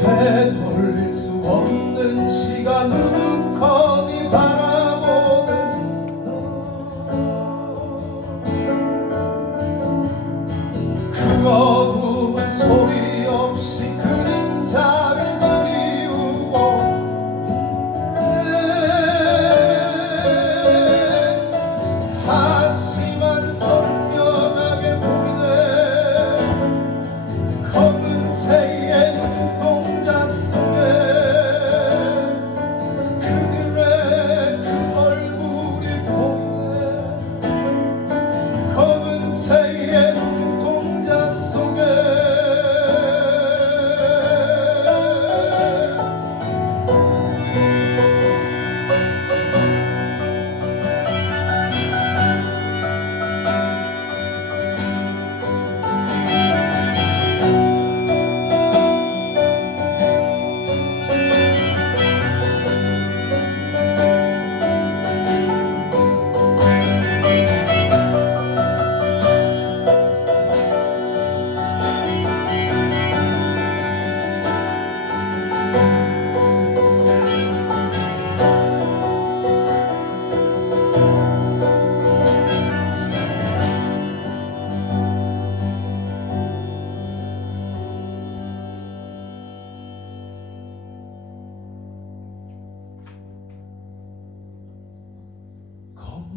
되돌릴 수 없는 시간 우두커니 바라보는 너, 그 어둠은 소리 없이 그림자를 그리우고 하지만 선명하게 보이네. 검은새의 눈동자 속에 그들의 그 얼굴이 보이네. 검은새의 눈동자 속에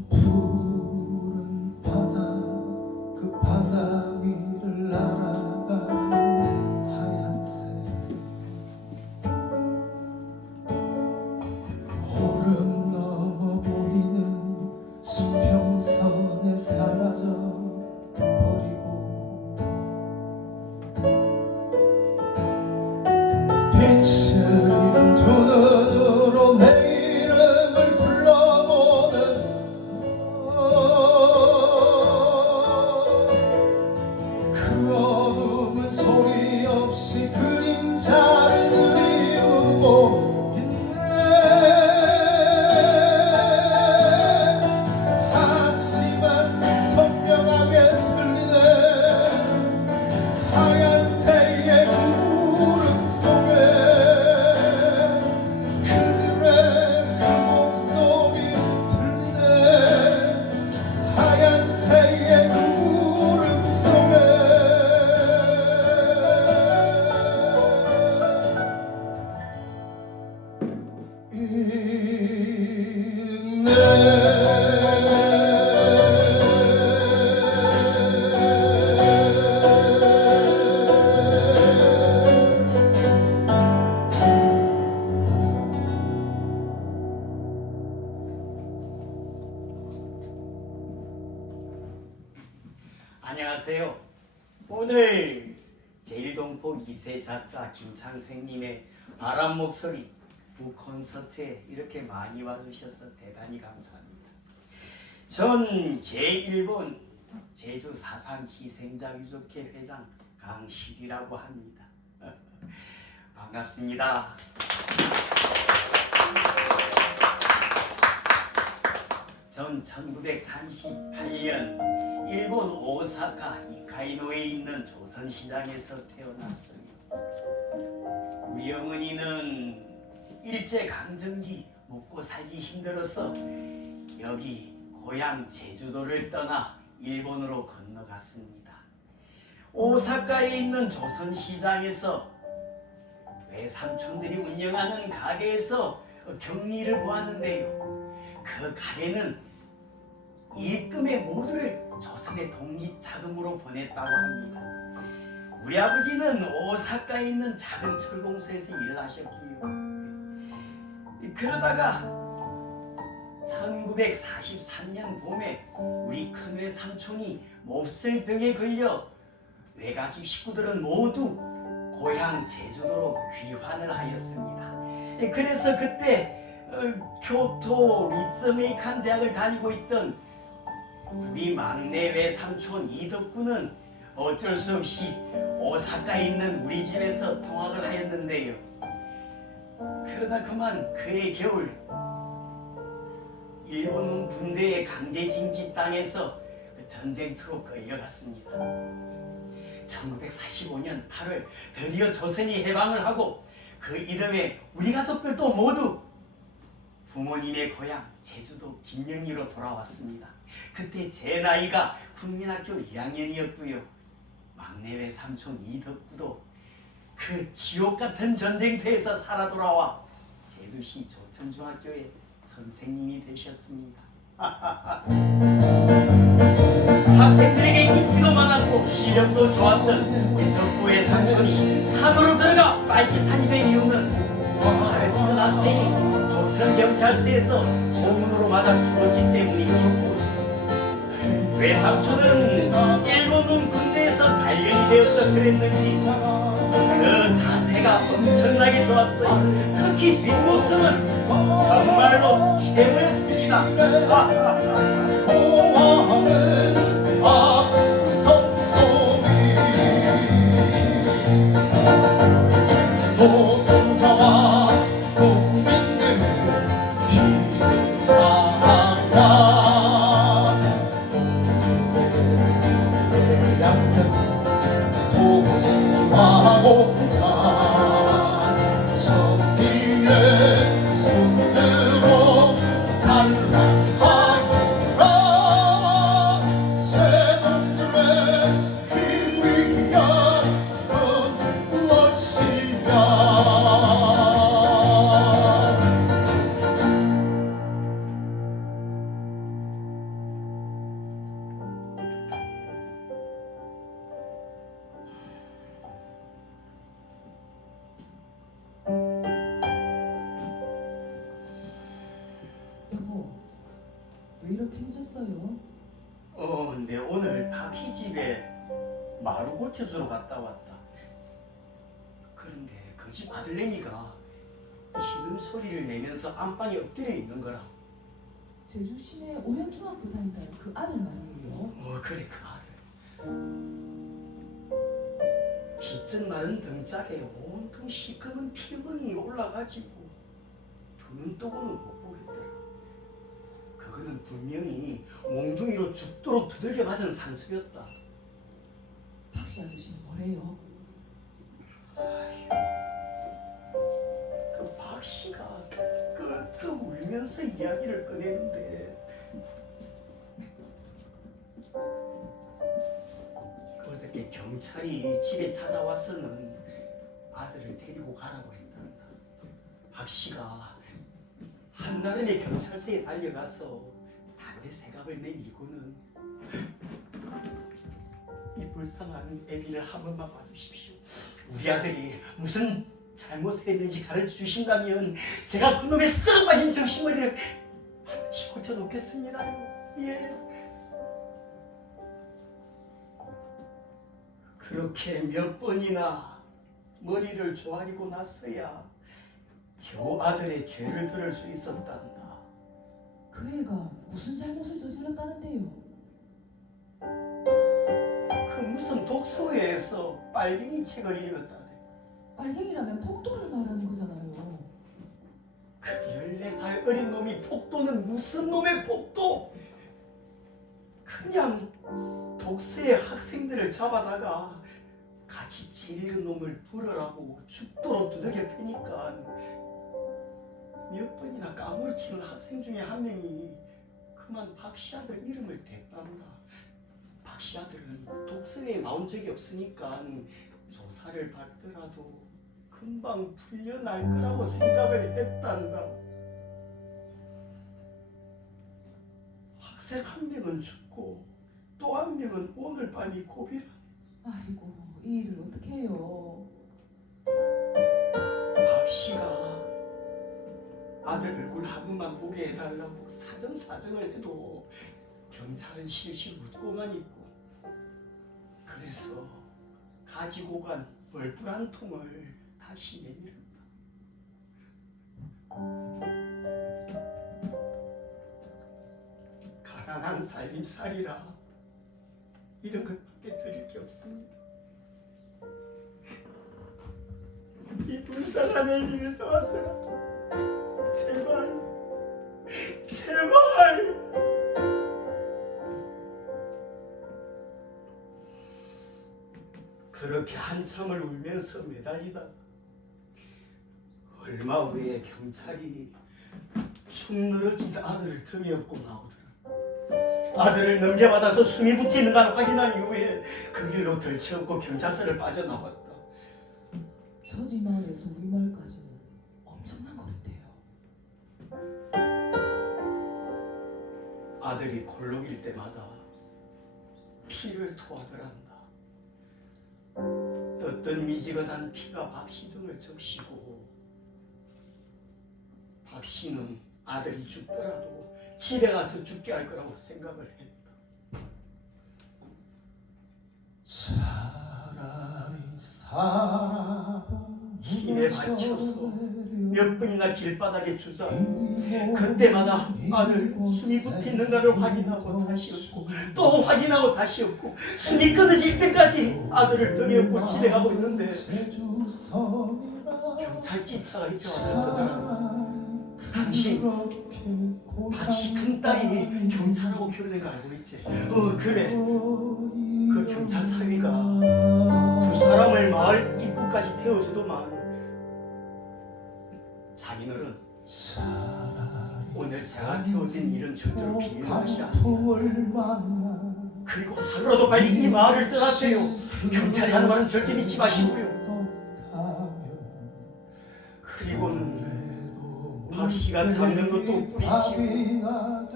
푸른 바다, 그 바다 위를 날아가는 하얀색 오름 넘어 보이는 수평선에 사라져 버리고 빛을 잃은 두 눈으로 내 이름을 불러보는 그 어둠은 소리 없이 그림자를 그리우고 있네. 하지만 선명하게 들리네. 하얀새의 구름 속에 그들의 그 목소리 들리네. 하얀새의 구름 속에 안녕하세요. 오늘 제일동포 2세 작가 김창생님의 바람 목소리 북콘서트에 이렇게 많이 와주셔서 대단히 감사합니다. 전 제1본 제주 사상 희생자 유족회 회장 강실이라고 합니다. 반갑습니다. 전 1938년 일본 오사카 이카이노에 있는 조선시장에서 태어났어요. 우리 어머니는 일제강점기 먹고 살기 힘들어서 여기 고향 제주도를 떠나 일본으로 건너갔습니다. 오사카에 있는 조선시장에서 외삼촌들이 운영하는 가게에서 격리를 보았는데요. 그 가게는 입금의 모두를 조선의 독립자금으로 보냈다고 합니다. 우리 아버지는 오사카에 있는 작은 철공소에서 일을 하셨고요. 그러다가 1943년 봄에 우리 큰 외삼촌이 몹쓸 병에 걸려 외가집 식구들은 모두 고향 제주도로 귀환을 하였습니다. 그래서 그때 교토 리츠메이칸 대학을 다니고 있던 우리 막내 외삼촌 이덕구는 어쩔 수 없이 오사카에 있는 우리 집에서 통학을 하였는데요. 그러다 그만 그해 겨울 일본군 군대에 강제 징집당해서 전쟁터로 끌려갔습니다. 1945년 8월 드디어 조선이 해방을 하고 그 이듬해 우리 가족들도 모두 부모님의 고향 제주도 김영리로 돌아왔습니다. 그때 제 나이가 국민학교 2학년이었고요. 막내 외삼촌 이덕구도 그 지옥 같은 전쟁터에서 살아 돌아와 제주시 조천중학교의 선생님이 되셨습니다. 학생들에게 인기도 많았고 시력도 좋았던 이덕구의 삼촌이 산으로 들어가 빨치산입에 이유는 가르치는 학생이 조천경찰서에서 총으로 맞아 죽었기 때문이고, 외삼촌은 일본군 군대에서 단련이 되어서 그랬는지 그 자세가 엄청나게 좋았어요. 특히 뒷모습은 정말로 최고였습니다. 고마워하는 악성 소리 노동자와 농민들 희망하라. 모두의 양면 도지화고자 정의의 손으로 단란하여라. 새놈들의 힘 위한 건 무엇이냐. 여보, 왜 이렇게 늦었어요? 내 오늘 박희 집에 마루 고쳐주러 갔다 왔다. 그런데 그 집 아들내미가 신음 소리를 내면서 안방에 엎드려 있는 거라. 제주 시내 오현중학교 다닌다는 그 아들 말이에요. 그래, 그 아들. 빗증 마른 등짝에 온통 시커먼 피멍이 올라가지고 두 눈 뜨고는 못 보겠더라. 그거는 분명히 몽둥이로 죽도록 두들겨 맞은 상처였다. 박씨 아저씨는 뭐래요? 그 박씨가 끄끄 울면서 이야기를 꺼내는데, 어저께 경찰이 집에 찾아와서는 아들을 데리고 가라고 했단다. 박씨가 한나름의 경찰서에 달려가서 담배 세 갑을 내밀고는 이 불쌍한 애비를 한 번만 봐주십시오. 우리 아들이 무슨 잘못을 했는지 가르쳐 주신다면 제가 그놈의 썩어 빠진 정신머리를 반드시 고쳐놓겠습니다요. 예. 그렇게 몇 번이나 머리를 조아리고 났어야 겨우 아들의 죄를 들을 수 있었단다. 그 애가 무슨 잘못을 저질렀다는데요? 그 무슨 독서회에서 빨갱이 책을 읽었다네. 빨갱이라면 폭도를 말하는 거잖아요. 그 14살 어린 놈이 폭도는 무슨 놈의 폭도? 그냥 독서회 학생들을 잡아다가 같이 책 읽은 놈을 불어라고 죽도록 두들겨 패니까 몇 번이나 까무러치는 학생 중에 한 명이 그만 박씨 아들 이름을 댔단다. 박씨 아들은 독서회에 나온 적이 없으니까 조사를 받더라도 금방 풀려날 거라고 생각을 했단다. 학생 한 명은 죽고 또 한 명은 오늘 밤이 고비라. 아이고, 이 일을 어떻게 해요? 박씨가 아들 얼굴 한 번만 보게 해달라고 사정을 해도 경찰은 실실 웃고만 있고, 그래서 가지고 간 벌불 한 통을 다시 내밀었다. 가난한 살림살이라 이런 것밖에 드릴 게 없습니다. 이 불쌍한 애기를 써왔으라 제발 그렇게 한참을 울면서 매달리다가 얼마 후에 경찰이 축 늘어진 아들을 틈이 없고 나오더라. 아들을 넘겨받아서 숨이 붙이는 걸 확인한 이후에 그 길로 덜쳐업고 경찰서를 빠져나왔다. 저지 마을에서 우리 마을까지는 엄청난 거리대요. 아들이 골록일 때마다 피를 토하더란다. 떴던 미지근한 피가 박씨 등을 적시고 박씨는 아들이 죽더라도 집에 가서 죽게 할 거라고 생각을 했다. 차라리 사람 힘에 받쳐서 몇 번이나 길바닥에 주자 그때마다 아들 숨이 붙어있는가를 확인하고 다시 없고 또 확인하고 다시 없고 숨이 끊어질 때까지 아들을 등에 업고 집에 가고 있는데 경찰집사가 이제 와서 서더라. 당신 박씨 큰딸이 경찰하고 결혼한 거 알고 있지? 그래. 그 경찰 사위가 두 사람을 마을 입구까지 태워주더만 자기들은 오늘 제가 태워진 일은 절대로 비밀하시 않는다. 그리고 하루라도 빨리 이 마을을 떠나세요. 경찰이 하는 말은 절대 믿지 마시고요. 그리고는 박씨가 잡는 것도 뿌리치고 그냥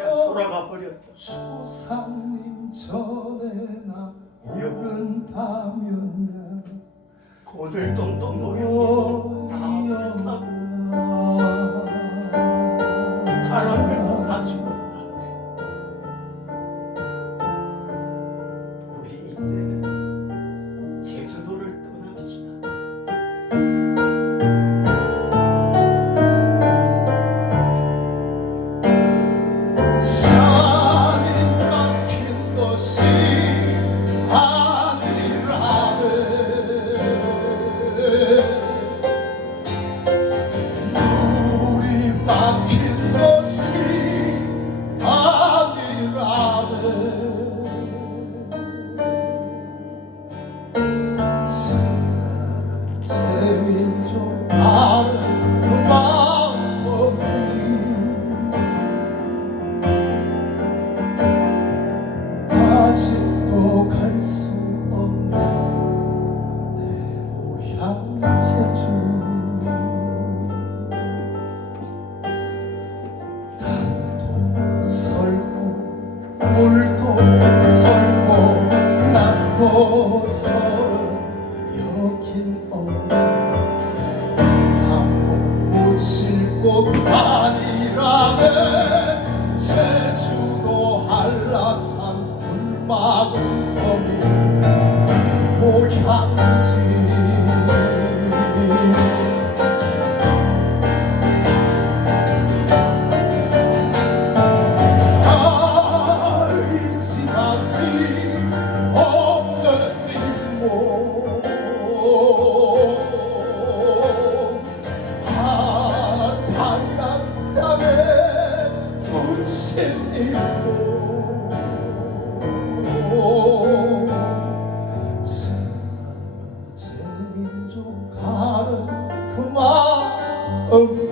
돌아가 버렸다. 고들 똥똥 노였고 다 그렇다고 사람들도 다 죽었다. 우리 이제 제주도를 떠납시다. 산이 막힌 것이 아니라네. 물이 막힌 것이 아니라네. 제민족 나는 그 마음이 아직도 갈 수 없는 내 고향 제주. 달도 설고 물도 설고 낮도 설은 여긴 어디 한번 묻힐 곳 아니라네. 제주도 한라산 불마금 섬이 내 고향이지. 알지하지 없는 일모 한탄한 땅에 묻힌 일모 제민족 가는 그 마음이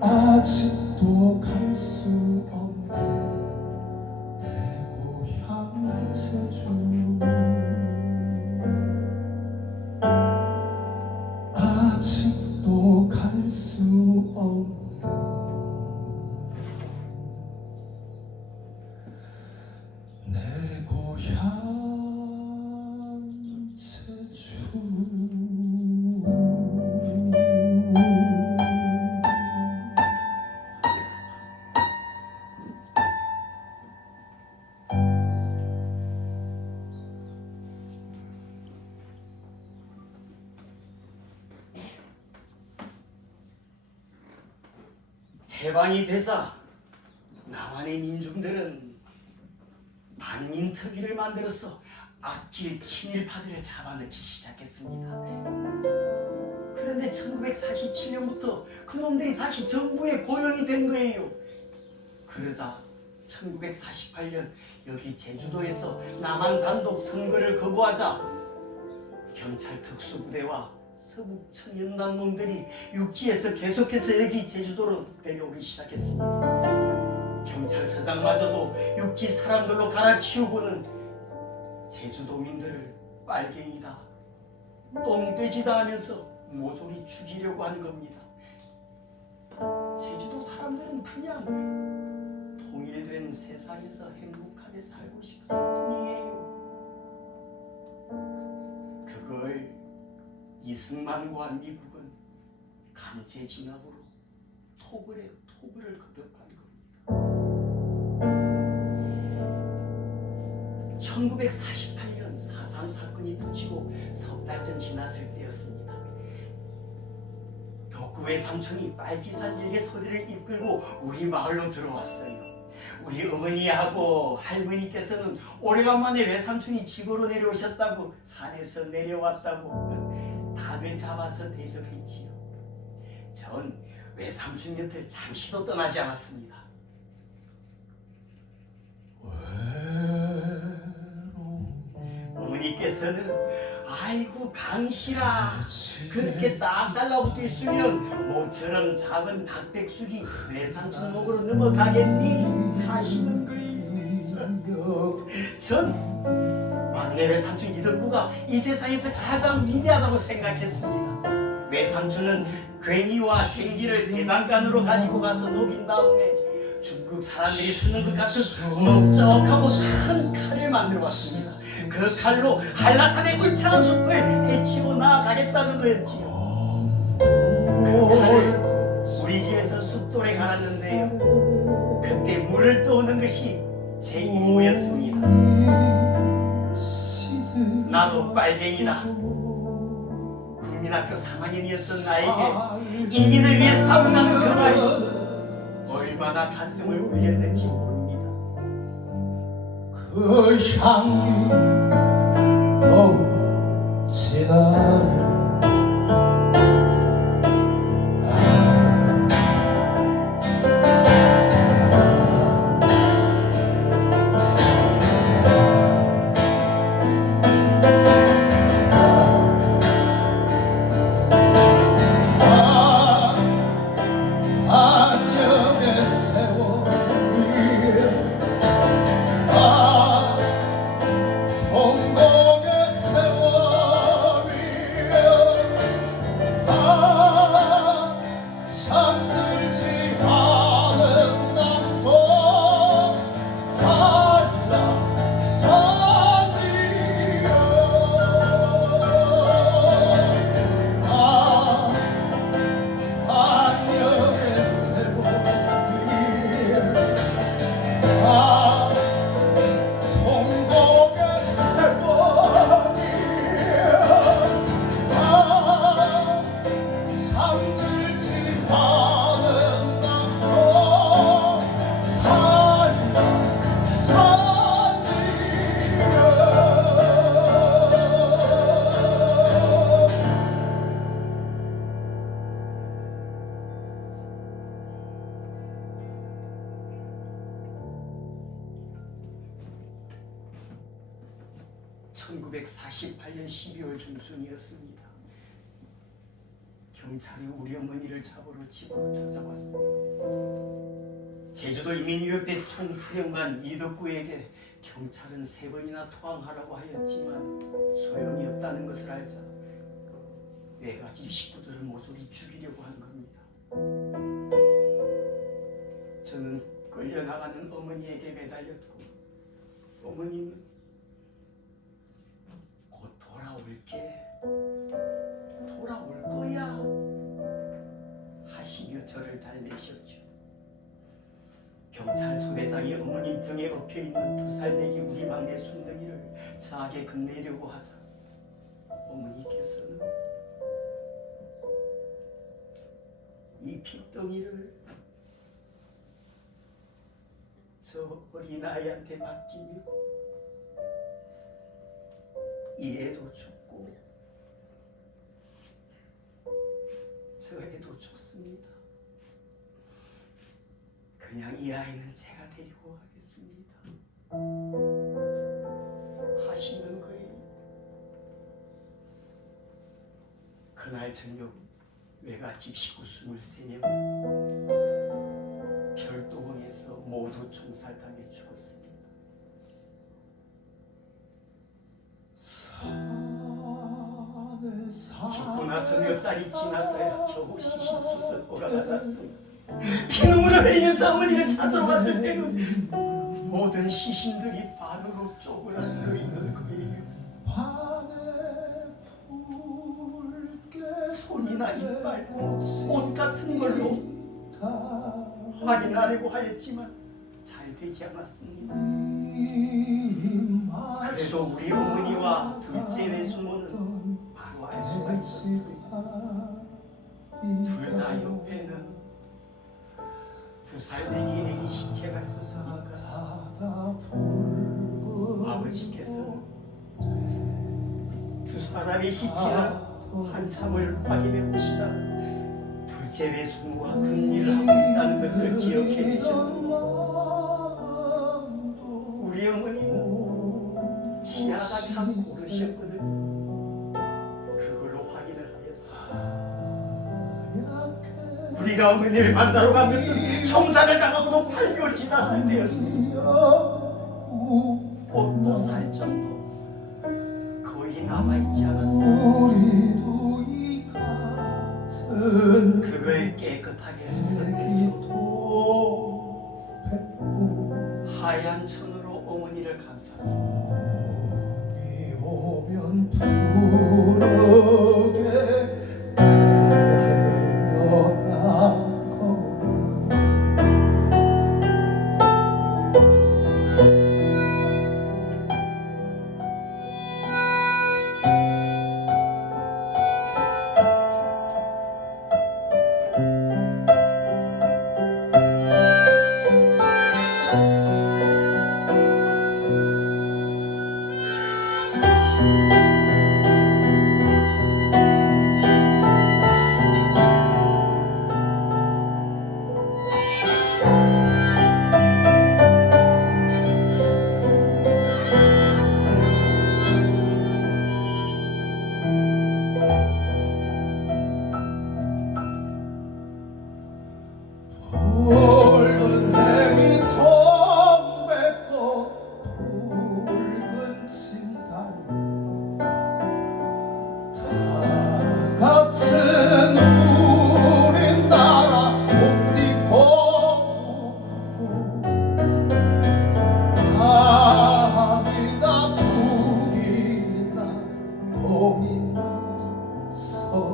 아직도 갈 수 없는 내 고향 제주. 아직도 갈 수 없는 내 고향 제주. 해방이 되자 남한의 민중들은 반민특위를 만들어서 악질 친일파들을 잡아넣기 시작했습니다. 그런데 1947년부터 그놈들이 다시 정부에 고용이 된 거예요. 그러다 1948년 여기 제주도에서 남한 단독 선거를 거부하자 경찰 특수부대와 서북 청년단 놈들이 육지에서 계속해서 여기 제주도로 내려오기 시작했습니다. 경찰서장마저도 육지 사람들로 갈아치우고는 제주도민들을 빨갱이다, 똥돼지다 하면서 모조리 죽이려고 한 겁니다. 제주도 사람들은 그냥 통일된 세상에서 행복하게 살고 싶었을 뿐이에요. 그걸 이승만과 미국은 강제 진압으로 토벌을 거듭한 겁니다. 1948년 4.3 사건이 터지고 석 달쯤 지났을 때였습니다. 덕구 외삼촌이 빨치산 일개 소리를 이끌고 우리 마을로 들어왔어요. 우리 어머니하고 할머니께서는 오래간만에 외삼촌이 집으로 내려오셨다고 산에서 내려왔다고 닭을 잡아서 대접했지요. 전 외삼촌 곁을 잠시도 떠나지 않았습니다. 어머니께서는 아이고 강실아, 그렇게 딱 달라붙어 있으면 모처럼 작은 닭백숙이 외삼촌 목으로 넘어가겠니 하시는 거예요. 전 막내 외삼촌 이덕구가 이 세상에서 가장 위대하다고 생각했습니다. 외삼촌은 괜히와 쟁기를 대장간으로 가지고 가서 녹인 다음에 중국 사람들이 쓰는 것 같은 넓적하고 큰 칼을 만들어 왔습니다. 그 칼로 한라산의 울창한 숲을 헤치고 나아가겠다는 거였지요. 그 칼을 우리 집에서 숲돌에 갈았는데요. 그때 물을 떠오는 것이 제 임무였습니다. 나도 빨갱이다. 국민학교 3학년이었던 나에게 인민을 위해 싸운다는 그 말이 얼마나 가슴을 울렸는지 모릅니다. 그 향기 더욱 진하네. (1948년 12월) 중순이었습니다. 경찰이 우리 어머니를 잡으러 집으로 찾아왔어요. 제주도 이민유역대 총사령관 이덕구에게 경찰은 3번이나 토항하라고 하였지만 소용이 없다는 것을 알자 내가 집 식구들을 모조리 죽이려고 한 겁니다. 저는 끌려나가는 어머니에게 매달렸고 어머니는 곧 돌아올 거야 하시며 저를 달래셨죠. 경찰 소대장이 어머님 등에 엎혀있는 2살 배기 우리 막내 순둥이를 저에게 건네려고 하자 어머니께서는 이 핏덩이를 저 어린아이한테 맡기며 이 애도 죽고 저 애도 죽습니다. 그냥 이 아이는 제가 데리고 가겠습니다 하시는 거예요. 그날 저녁 외갓집 식구 23명 별도봉에서 모두 총살당해 죽었습니다. 죽고 나서 몇 달이 지나서야 겨우 시신수습호가 나갔습니다. 피눈물을 흘리면서 어머니를 찾으러 갔을 때는 모든 시신들이 반으로 쪼그라들어 있는 거예요. 손이나 이빨, 옷 같은 걸로 확인하려고 하였지만 잘 되지 않았습니다. 그래도 우리 어머니와 둘째 외숙모는 바로 알 수가 있었어요. 둘 다 옆에는 2살 된 애기 시체가 있었으니까 아버지께서는 두 사람의 시체를 한참을 확인해 보시다가 둘째 외숙모가 금일을 하고 있다는 것을 기억해 주셨습니다. 우리 어머니는 치아가 참 고르셨거든. 그걸로 확인을 하였어. 우리가 어머니를 만나러 간 것은 총살을 당하고도 8개월이 지났을 때였습니다. 옷도 살 정도 거의 남아있지 않았어. 그걸 깨끗하게 수습해서 하얀 천으로 어머니를 감쌌습니다. 오면 부르게 태어나고 붉은 행이 통백꽃 붉은 진달 다 같은 우리나라 봄띠고 남이나 북이나 동이나 서울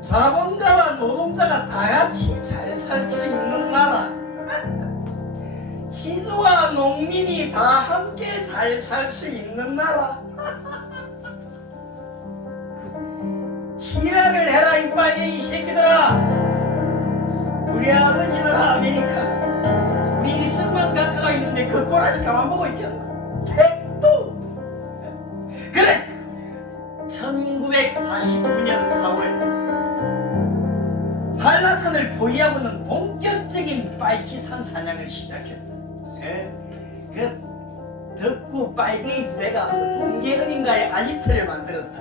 자본가와 노동자가 다 같이 잘 살 수 있는 나라. 시주와 농민이 다 함께 잘 살 수 있는 나라. 지랄을 해라 이 빨리 이 새끼들아. 우리 아버지는 아메리카, 우리 이승만 각하가 있는데 그 꼬라지 가만 보고 있겠나? 택도. 그래 1949년 4월 한라산을 포위하고는 본격적인 빨치산 사냥을 시작했다. 그 덕구 빨갱이 부대가 그 봉계은인가의 아지트를 만들었다.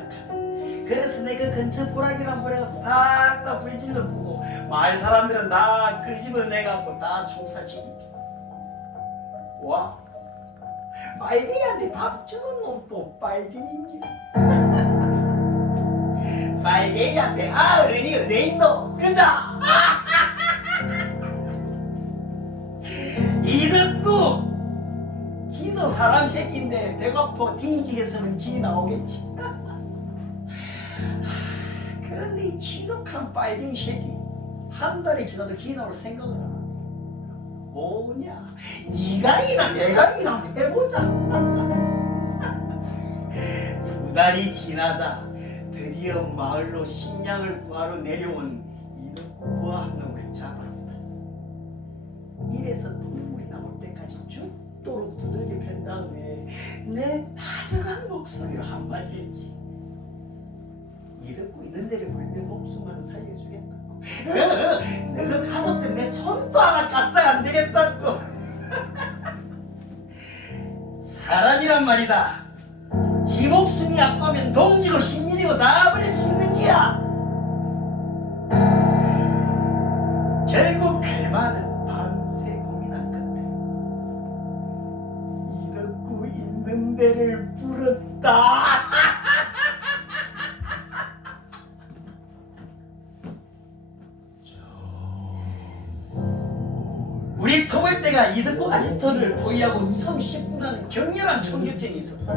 그래서 내가 근처 부락이란 버려서 싹 다 불질러 부고 마을 사람들은 다 그 집을 내갖고 다 총사치기. 와, 빨갱이한테 밥 주는 놈도 빨갱이인지. 빨갱이한테 어른이 어디 있노? 그죠? 이덕구 지도 사람 새끼인데 배고파 뒤지겠으면 기 나오겠지. 그런데 이 지독한 빨갱이 새끼 한 달이 지나도 기 나올 생각을 하나? 뭐냐? 네가 내가 해보자. 두 달이 지나자 드디어 마을로 식량을 구하러 내려온 이덕구와 한 놈을 잡았다. 이래서 동물이 나올 때까지 죽도록 두들겨 팬 다음에 내 다정한 목소리로 한마디 했지. 이덕구 있는 데를 불면 목숨만 살려주겠다고. 내가 가족들 내 손도 하나 갖다 안 되겠다고. 사람이란 말이다. 지 목숨이 아까우면 동지고 신민이고 나아버릴 수 있는 기야. 결국 그만은 밤새 고민한 끝에 이덕구 있는 데를 불었다. 우리 토벌대가 이덕구 아지트를 포위하고 처음 10분간 격렬한 총격전이 있었다.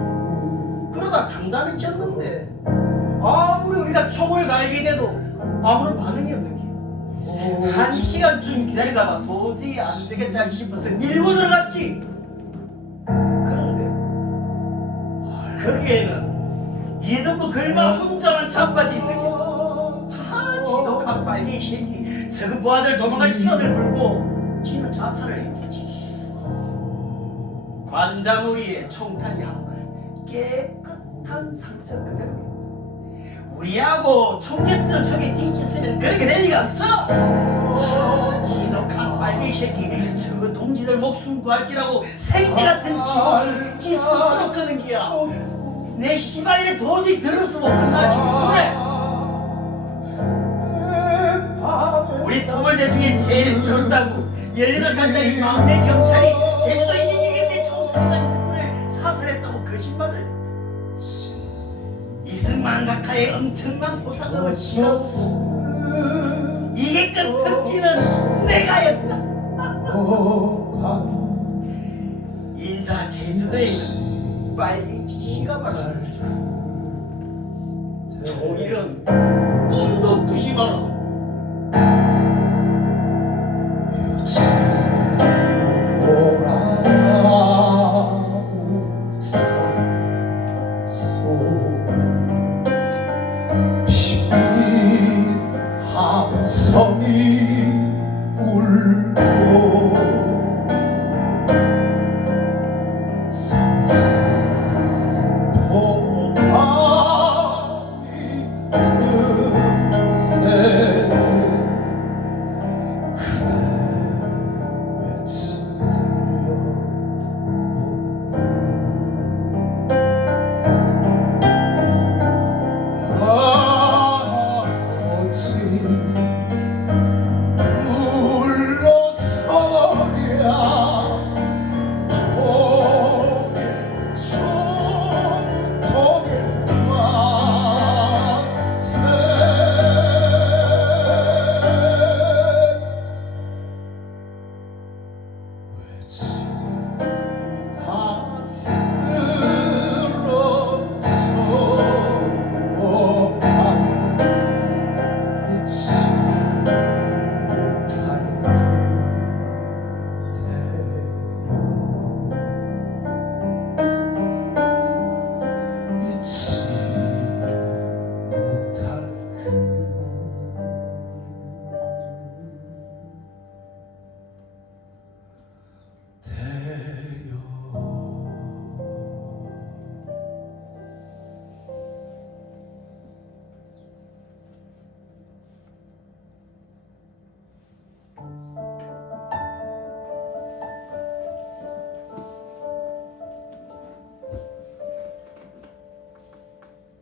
그러다 잠잠히 쳤는데 아무리 우리가 총을 갈게 돼도 아무런 반응이 없는 게 1시간쯤 기다리다가 도저히 안 되겠다 싶어서 밀고 들어갔지. 그런데 거기에는 이덕구 글마 혼자만 자빠져 있는 게 지독한 빨갱이 새끼. 저그 부하들 도망갈 시간을 물고 지는 자살을 했겠지. 관자놀이에 총탄이 한 발, 깨끗한 상처 그대로. 우리하고 총격전 속에 뒤집으면 그렇게 될 리가 없어. 지독한 빨갱이 새끼. 저거 동지들 목숨 구할 기라고 생쥐 같은 지목을 지 스스로 끄는 기야. 내 씨발에 도저히 더럽수 못 끝나지. 그래. 우리 토벌대 중에 제일 좋다고 18살짜리 막내 경찰이 제주도 인민에게 총소리가 이덕구를 사살했다고 거짓말을 했다. 이승만 각하의 엄청난 포상금을 치렀어. 이게 끝끝지는 내가였다. 인자 제주도에 있는 빨리 시가 말하는 통일은 꿈도 꾸지 마라. 함성이 울고 산산포함이 틈새 그대 외침 들려온다. 어찌 울러서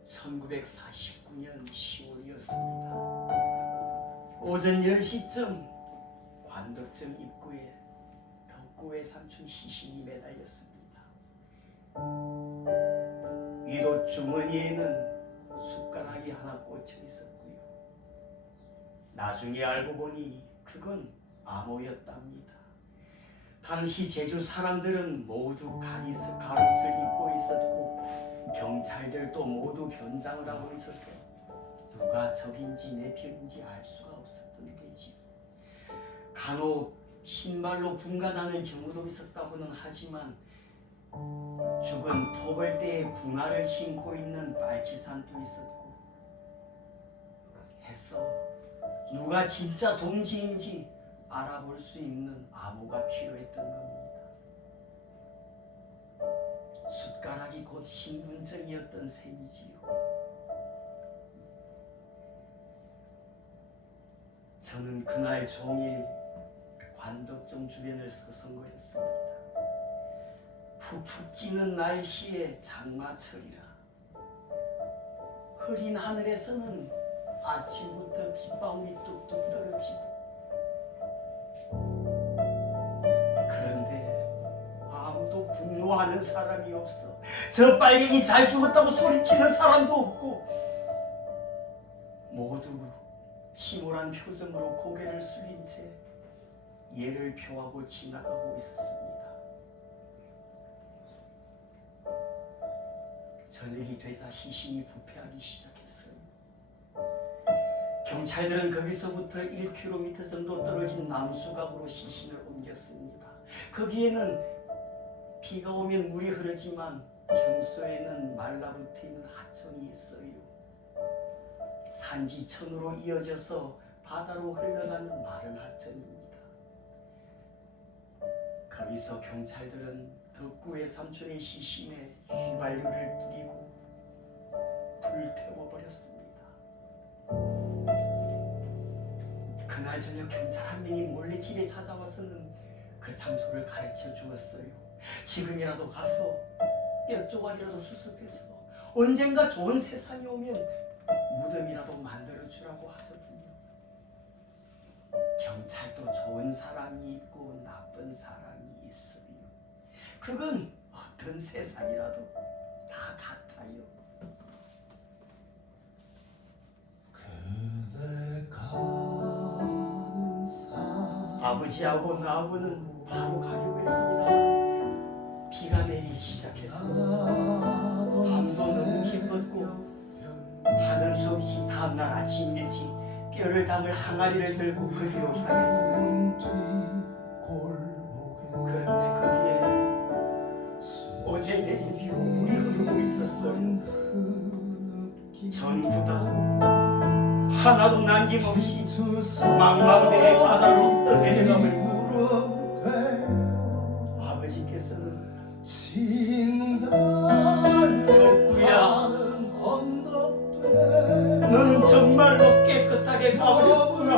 (1949년 10월이었습니다) 오전 10시쯤 관덕정 입구에 덕구의 삼촌 시신이 매달렸습니다. 위도 주머니에는 숟가락이 하나 꽂혀 있었고요. 나중에 알고 보니 그건 암호였답니다. 당시 제주 사람들은 모두 가로옷을 입고 있었고 경찰들도 모두 변장을 하고 있었어 누가 적인지 내 편인지 알 수가 없었던 때지요. 간혹 신발로 분간하는 경우도 있었다고는 하지만 죽은 토벌대에 궁화를 신고 있는 빨치산도 있었고 해서 누가 진짜 동지인지 알아볼 수 있는 암호가 필요했던 겁니다. 숟가락이 곧 신분증이었던 셈이지요. 저는 그날 종일 관덕정 주변을 서성거렸습니다. 푹푹 찌는 날씨에 장마철이라 흐린 하늘에서는 아침부터 빗방울이 뚝뚝 떨어지고 그런데 아무도 분노하는 사람이 없어. 저 빨갱이 잘 죽었다고 소리치는 사람도 없고 모두 침울한 표정으로 고개를 숙인 채 예를 표하고 지나가고 있었습니다. 저녁이 되자 시신이 부패하기 시작했어요. 경찰들은 거기서부터 1km 정도 떨어진 남수각으로 시신을 옮겼습니다. 거기에는 비가 오면 물이 흐르지만 평소에는 말라붙어 있는 하천이 있어요. 산지천으로 이어져서 바다로 흘러가는 마른 하천입니다. 거기서 경찰들은 덕구의 삼촌의 시신에 휘발유를 뿌리고 불태워버렸습니다. 그날 저녁 경찰 한 명이 몰래 집에 찾아와서는 그 장소를 가르쳐 주었어요. 지금이라도 가서 몇 조각이라도 수습해서 언젠가 좋은 세상이 오면 무덤이라도 만들어주라고 하더군요. 경찰도 좋은 사람이 있고 나쁜 사람이 있어요. 그건 어떤 세상이라도 다 같아요. 그대 가는 산 아버지하고 나하고는 바로 가기로 했습니다만 비가 내리기 시작했어요. 밤도 너무 깊었고 하는 수 없이 다음날 아침 일찍 뼈를 담을 항아리를 들고 그리로 향했어요. 그런데 거기에 어제 내린 비로 물이 흐르고 있었어요. 전부 다 하나도 남김없이 망망대해 바다로 떠내려가 버리고 아버지께서는 덕구야 너는 정말로 깨끗하게 가버렸구나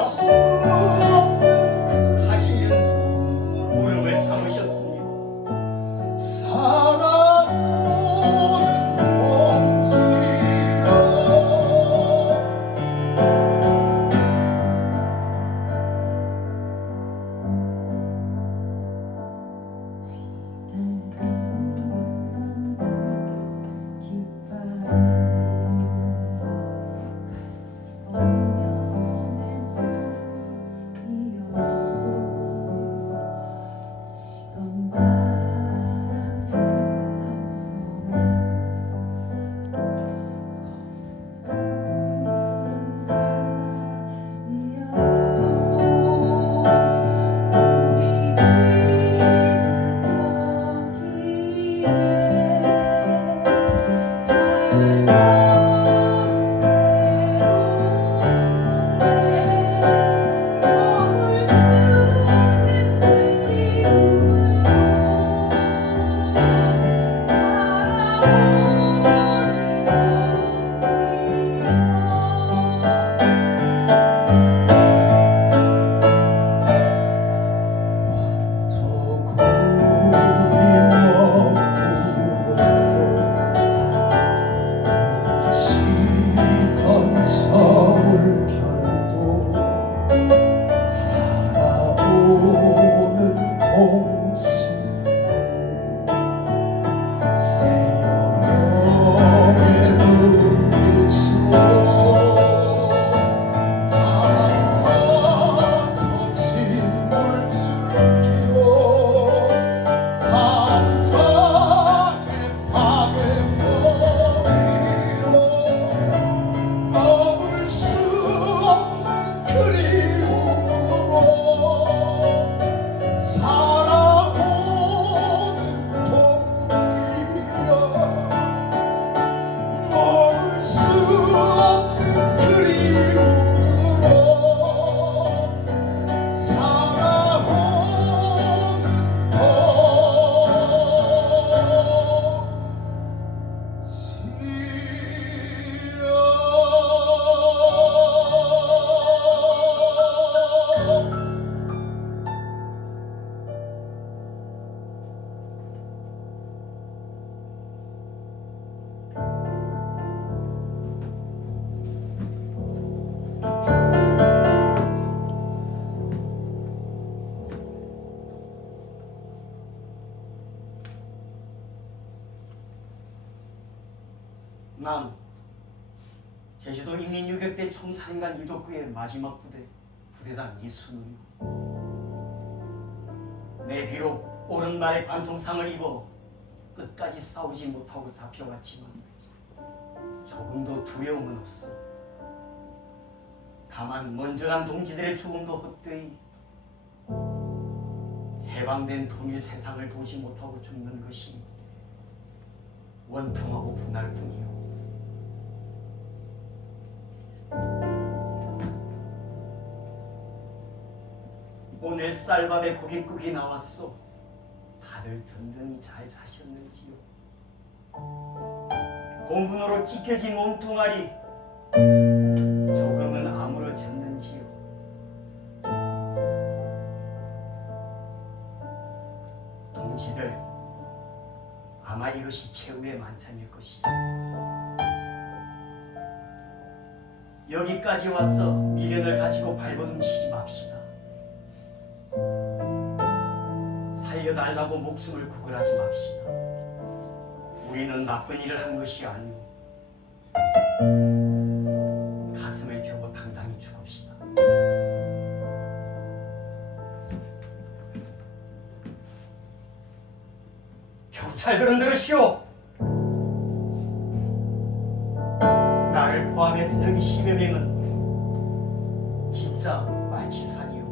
하시면서 울음을 참으셨습니다. 동지 새여명의 눈빛으로 한타 터진 물줄기로 한타의 밤의 머리로 머물 수 없는 그리움으로 살아오는 동지여 머물 수 없는 그리움으로 살아오는 동지여. 난 제주도 인민유격대 총사령관 이덕구의 마지막 부대장 이순우요. 내 비록 오른발에 관통상을 입어 끝까지 싸우지 못하고 잡혀왔지만 조금도 두려움은 없어. 다만 먼저 간 동지들의 죽음도 헛되이 해방된 통일 세상을 보지 못하고 죽는 것이 원통하고 분할 뿐이요. 오늘 쌀밥에 고깃국이 나왔소. 다들 든든히 잘 자셨는지요? 고문으로 찢겨진 몸뚱아리 조금은 아물어졌는지요? 동지들, 아마 이것이 최후의 만찬일 것이요. 여기까지 와서 미련을 가지고 발버둥치지 맙시다. 살려달라고 목숨을 구걸하지 맙시다. 우리는 나쁜 일을 한 것이 아니오. 가슴을 펴고 당당히 죽읍시다. 경찰들은 들으시오. 나를 포함해서 여기 10여 명은 진짜 말치산이요.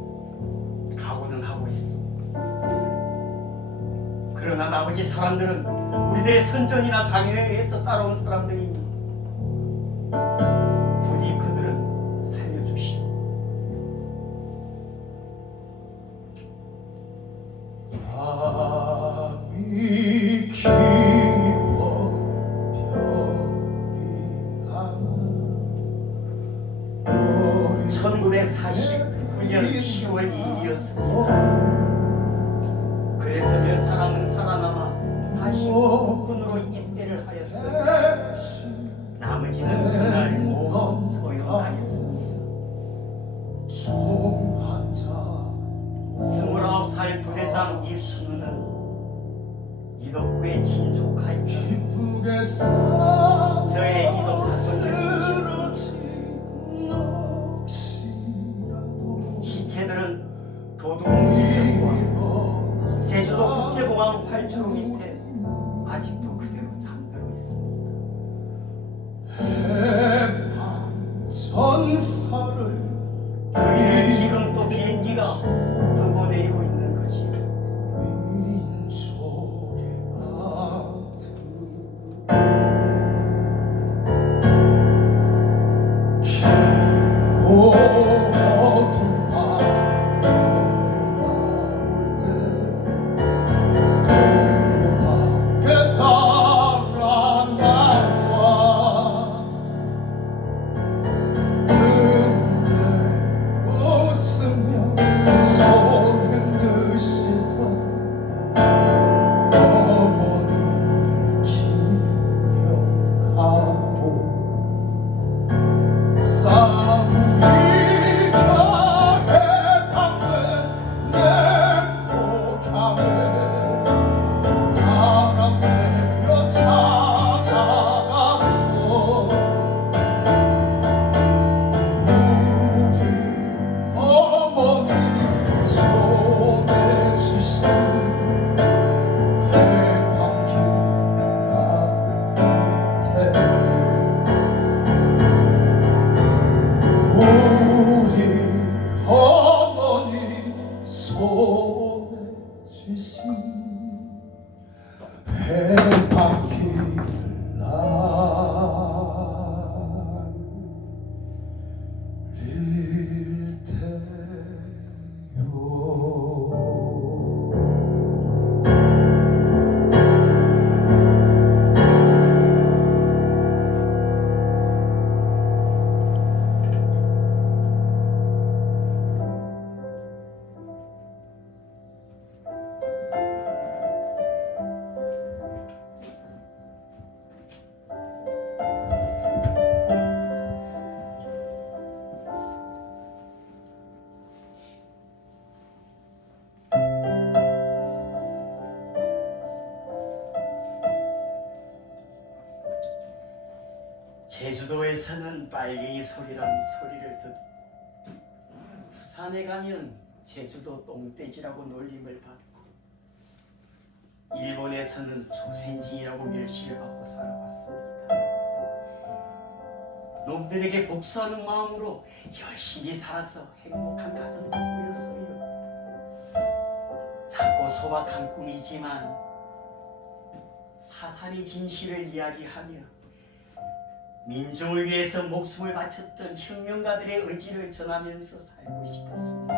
각오는 하고 있어. 그러나 나머지 사람들은 우리들의 선전이나 강요에 의해서 따라온 사람들이니 부디 그들은 살려주시오. 밤이 깊어 별이 하나 1949년 10월 2일이었습니다. 그래서 몇 사람은 살아남아 다시 국군으로 입대를 하였어요. 나머지는 그날 모두 소용당했습니다. 총한자 29살 부대장 이순우는 이덕구의 친조카이자 기쁘게 저의 이동 사건을 시체들은 도둑 이승과 제주도 국제공항 활주로 밑에 아직도 그대로 잠들어 있습니다. 전설을 그의 지금 또 비행기가 뜨고 내리고 있는 거지요. 민족의 아트 깊고 어두운 밤 나올 때 동구 밖에 달아 나와 그 손에 쥐신 해바퀴를 날릴 테요. 제주도에서는 빨갱이 소리란 소리를 듣고 부산에 가면 제주도 똥돼지라고 놀림을 받고 일본에서는 조센징이라고 멸시를 받고 살아왔습니다. 놈들에게 복수하는 마음으로 열심히 살아서 행복한 가정을 꾸렸어요. 작고 소박한 꿈이지만 사살의 진실을 이야기하며 민족을 위해서 목숨을 바쳤던 혁명가들의 의지를 전하면서 살고 싶었습니다.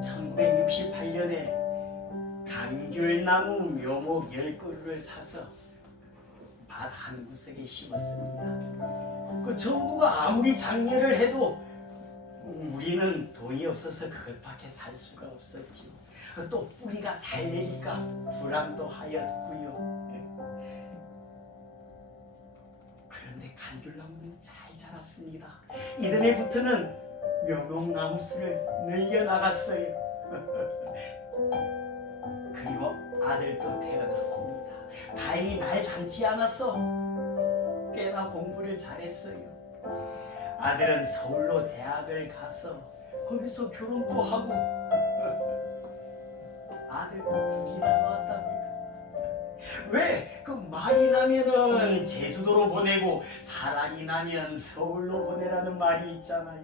1968년에 감귤나무 묘목 10그루를 사서 밭 한 구석에 심었습니다. 그 정부가 아무리 장려를 해도 우리는 돈이 없어서 그것밖에 살 수가 없었죠. 또 뿌리가 잘 내니까 불안도 하였고요. 그런데 감귤나무는 잘 자랐습니다. 이듬해부터는 묘목나무수를 늘려나갔어요. 그리고 아들도 태어났습니다. 다행히 날 닮지 않아서 꽤나 공부를 잘했어요. 아들은 서울로 대학을 가서 거기서 결혼도 하고 아들도 2이나 낳았답니다. 왜? 그 말이 나면은 제주도로 보내고 사랑이 나면 서울로 보내라는 말이 있잖아요.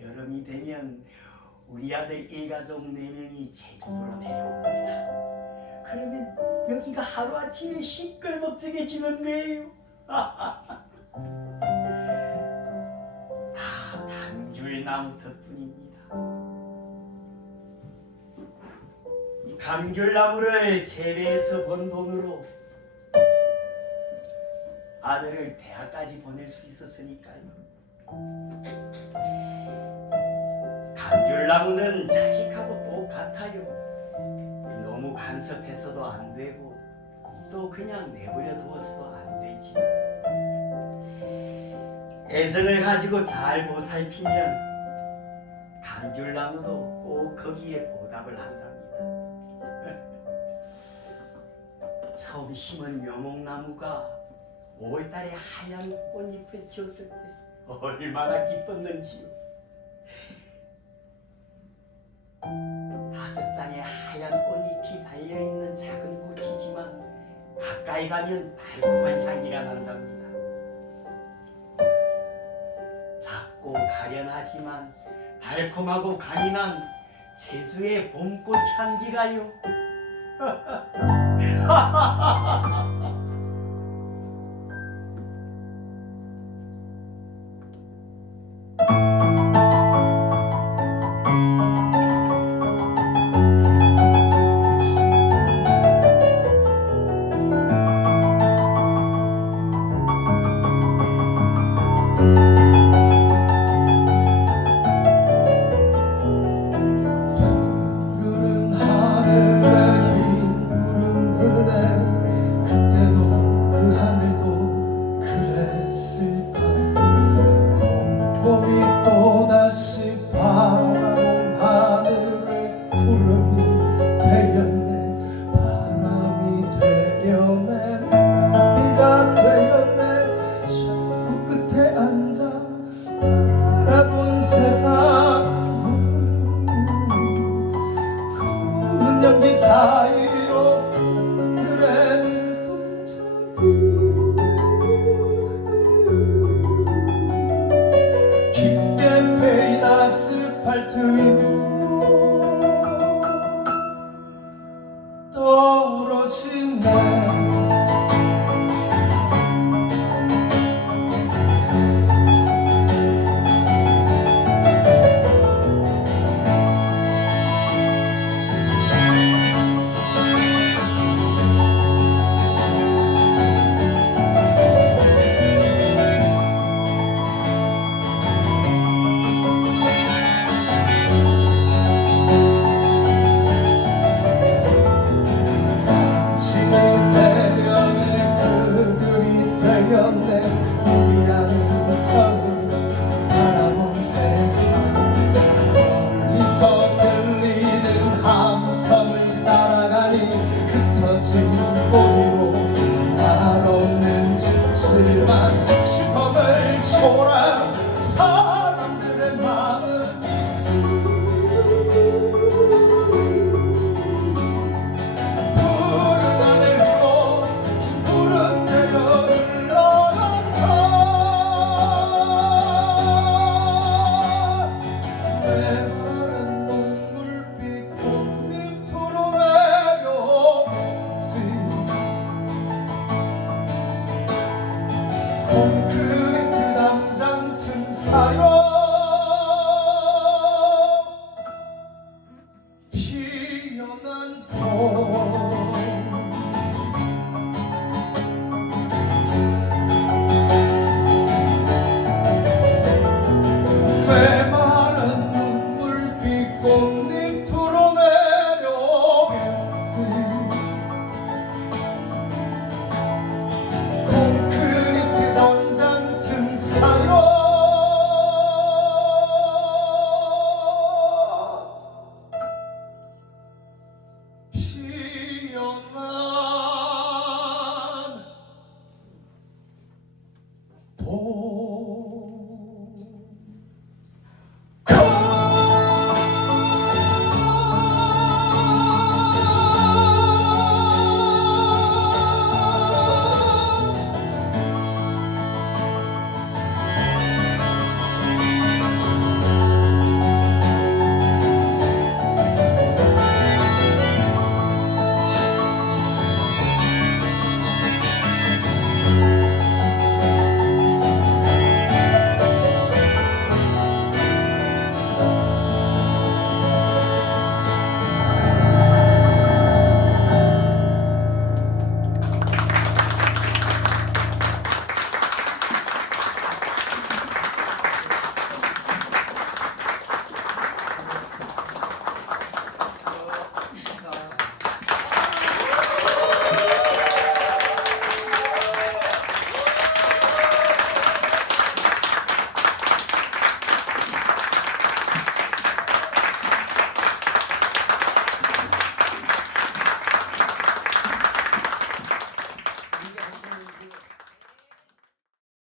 여름이 되면 우리 아들 일가족 4명이 제주도로 내려옵니다. 그러면 여기가 하루아침에 시끌벅적해지는 거예요. 다 감귤나무 덕분입니다. 이 감귤나무를 재배해서 번 돈으로 아들을 대학까지 보낼 수 있었으니까요. 감귤나무는 자식하고 똑같아요. 너무 간섭해서도 안 되고 또 그냥 내버려 두어서도 안 되지. 애정을 가지고 잘 보살피면 감귤나무도 꼭 거기에 보답을 한답니다. 처음 심은 묘목나무가 5월달에 하얀 꽃잎을 피웠을 때 얼마나 기뻤는지요. 5장의 하얀 꽃잎이 달려있는 작은 꽃이지만 가까이 가면 달콤한 향기가 난답니다. 작고 가련하지만 달콤하고 강인한 제주의 봄꽃 향기가요. 푸르른 하늘에 흰 구름 흐르네. 그때도 그 하늘도 그랬을까. 곰곰이 또다시 바라본 하늘의 구름이 되었네. 바람이 되려네. 나비가 되었네. 저 끝에 앉아 초라한 사람들의 마음이 푸른 하늘로 푸른 대열을 나갔다. 메마른 눈물빛 꽃잎으로 내려오지. 콘크리트 담장 틈 사이로 피어난 봄. 왜